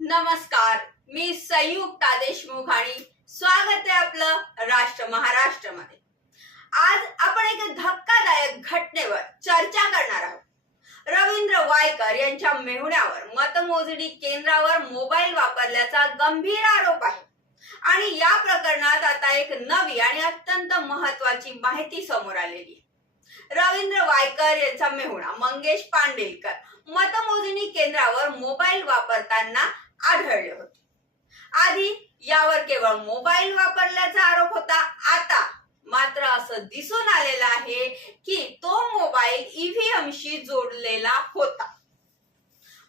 नमस्कार मी संयुक्ता देशमुख आणि स्वागत आहे आपलं राष्ट्र महाराष्ट्रमध्ये. आज आपण एक धक्कादायक घटनेवर चर्चा करणार आहोत. रवींद्र वायकर यांच्या मेहुण्यावर मतमोजणी केंद्रावर मोबाईल वापरल्याचा गंभीर आरोप आहे. आणि या प्रकरणात आता एक नवी आणि अत्यंत महत्वाची माहिती समोर आलेली आहे. रवींद्र वायकर यांचा मेहुणा मंगेश पांडेलकर मतमोजणी केंद्रावर मोबाईल वापरताना आढळले होते. आधी यावर केवळ मोबाईल वापरल्याचा आरोप होता. आता मात्र असं दिसून आलेलं आहे की तो मोबाईल ईव्हीएमशी जोडलेला होता.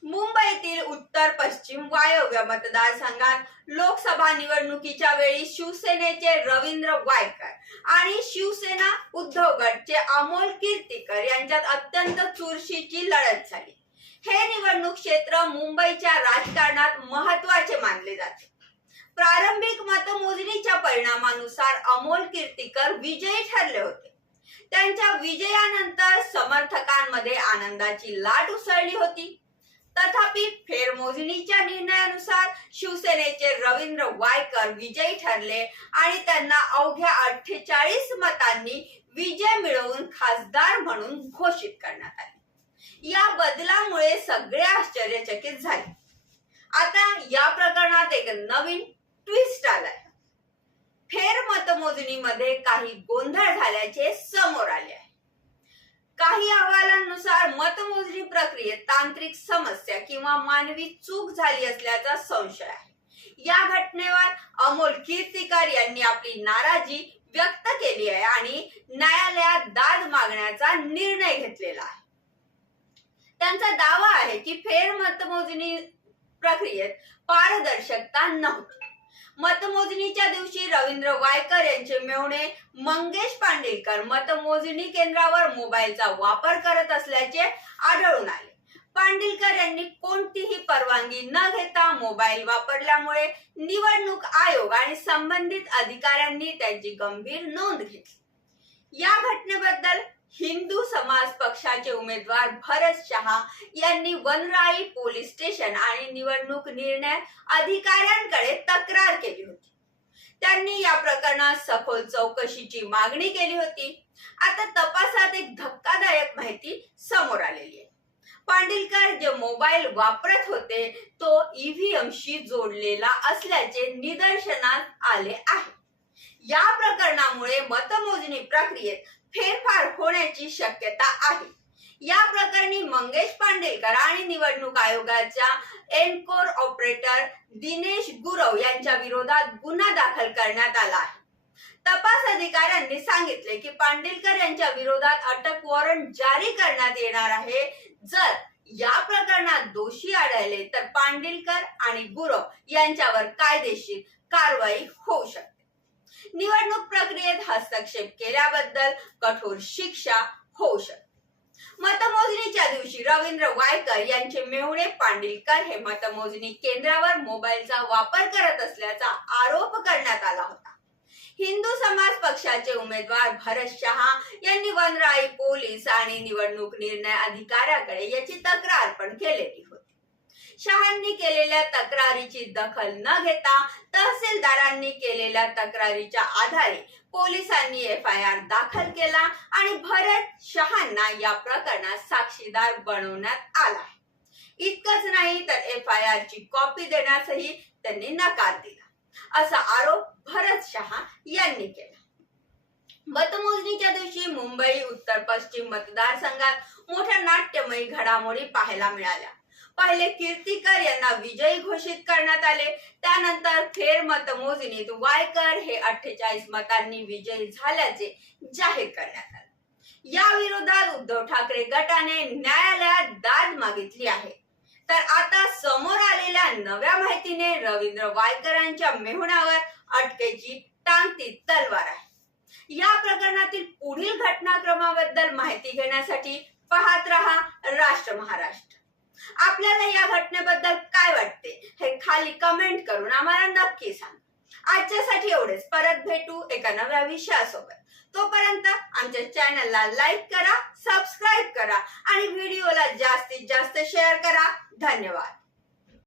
मुंबईतील उत्तर पश्चिम वायव्य मतदारसंघात लोकसभा निवडणुकीच्या वेळी शिवसेनेचे रवींद्र वायकर आणि शिवसेना उद्धव गटचे अमोल कीर्तीकर यांच्यात अत्यंत चुरशीची लढत झाली. हे निवडणूक क्षेत्र मुंबईच्या राजकारणात महत्त्वाचे मानले जाते. प्रारंभिक मतमोजणीच्या परिणामानुसार अमोल कीर्तीकर विजयी ठरले होते. त्यांच्या विजयानंतर समर्थकांमध्ये आनंदाची लाट उसळली होती. तथापि फेरमोजणीच्या निर्णयानुसार शिवसेनेचे रवींद्र वायकर विजयी ठरले आणि त्यांना अवघ्या अठ्ठेचाळीस मतांनी विजय मिळवून खासदार म्हणून घोषित करण्यात या बदलामुळे सगळे आश्चर्यचकित झाले. आता या प्रकरणात एक नवीन ट्विस्ट आलाय. फेर मतमोजणीमध्ये काही गोंधळ झाल्याचे समोर आले आहे. काही अहवालांनुसार मतमोजणी प्रक्रियेत तांत्रिक समस्या किंवा मानवी चूक झाली असल्याचा संशय आहे. या घटनेवर अमोल कीर्तिकर यांनी आपली नाराजी व्यक्त केली आहे आणि न्यायालयात दाद मागण्याचा निर्णय घेतलेला आहे. त्यांचा दावा आहे की फेर मतमोजणी प्रक्रियेत पारदर्शकता नव्हती. मतमोजणीच्या दिवशी रवींद्र वायकर यांचे मेवणे मंगेश पांडेकर मतमोजणी केंद्रावर मोबाईलचा वापर करत असल्याचे आढळून आले. पांडेलकर यांनी कोणतीही परवानगी न घेता मोबाईल वापरल्यामुळे निवडणूक आयोग आणि संबंधित अधिकाऱ्यांनी त्यांची गंभीर नोंद घेतली. या घटनेबद्दल हिंदू समाज पक्षाचे उमेदवार भरत शहा यांनी वनराई पोलीस स्टेशन आणि निवडणूक निर्णय अधिकाऱ्यांकडे तक्रार केली होती. त्यांनी या प्रकरणात सखोल चौकशीची मागणी केली होती. आता तपासात एक धक्कादायक माहिती समोर आलेली आहे. पांडिलकर जे मोबाईल वापरत होते तो ईव्हीएम शी जोडलेला असल्याचे निदर्शनास आले आहे. या प्रकरणामुळे मतमोजणी प्रक्रियेत फेरफार होण्याची शक्यता आहे. या प्रकरणी मंगेश पांडेकर आणि निवडणूक आयोगाच्या एनकोर ऑपरेटर दिनेश गुरव यांच्या विरोधात गुन्हा दाखल करण्यात आला आहे. तपास अधिकाऱ्यांनी सांगितले की पांडेलकर यांच्या विरोधात अटक वॉरंट जारी करण्यात येणार आहे. जर या प्रकरणात दोषी आढळले तर पांडेलकर आणि गुरव यांच्यावर कायदेशीर कारवाई होऊ शकते. निवडणूक प्रक्रियेत हस्तक्षेप केल्याबद्दल कठोर शिक्षा होऊ शकते. मतमोजणीच्या दिवशी रवींद्र वायकर यांचे मेहुणे पांडिलकर हे मतमोजणी केंद्रावर मोबाईलचा वापर करत असल्याचा आरोप करण्यात आला होता. हिंदू समाज पक्षाचे उमेदवार भरत शहा यांनी वनराई पोलीस आणि निवडणूक निर्णय अधिकाऱ्याकडे याची तक्रार पण केलेली होती. शहांनी केलेल्या तक्रारीची दखल न घेता तहसीलदारांनी केलेल्या तक्रारीच्या आधारे पोलिसांनी एफ आय आर दाखल केला आणि भरत शहांना या प्रकरणात साक्षीदार बनवण्यात आला इतकंच नाही तर एफ आय आर ची कॉपी देण्यासही त्यांनी नकार दिला. असा आरोप भरत शहा यांनी केला. मतमोजणीच्या दिवशी मुंबई उत्तर पश्चिम मतदारसंघात मोठ्या नाट्यमयी घडामोडी पाहायला मिळाल्या. पहिले कीर्तीकर यांना विजयी घोषित करण्यात आले. त्यानंतर फेर मतमोजणीत वायकर हे अठ्ठेचाळीस मतांनी विजयी झाल्याचे जाहीर करण्यात आले. या विरोधात उद्धव ठाकरे गटाने न्यायालयात दाद मागितली आहे. तर आता समोर आलेल्या नव्या माहितीने रवींद्र वायकरांच्या मेहुण्यावर अटकेची टांगती तलवार आहे. या प्रकरणातील पुढील घटनाक्रमाबद्दल माहिती घेण्यासाठी पाहत रहा राष्ट्र महाराष्ट्र. आपल्याला या घटनेबद्दल काय वाटते? हे खाली कमेंट करून आम्हाला नक्की सांग. आजच्यासाठी एवढेच. परत भेटू एका नव्या विषयासोबत. तोपर्यंत आमच्या चॅनलला लाईक करा सबस्क्राईब करा आणि व्हिडिओला जास्तीत जास्त शेअर करा. धन्यवाद.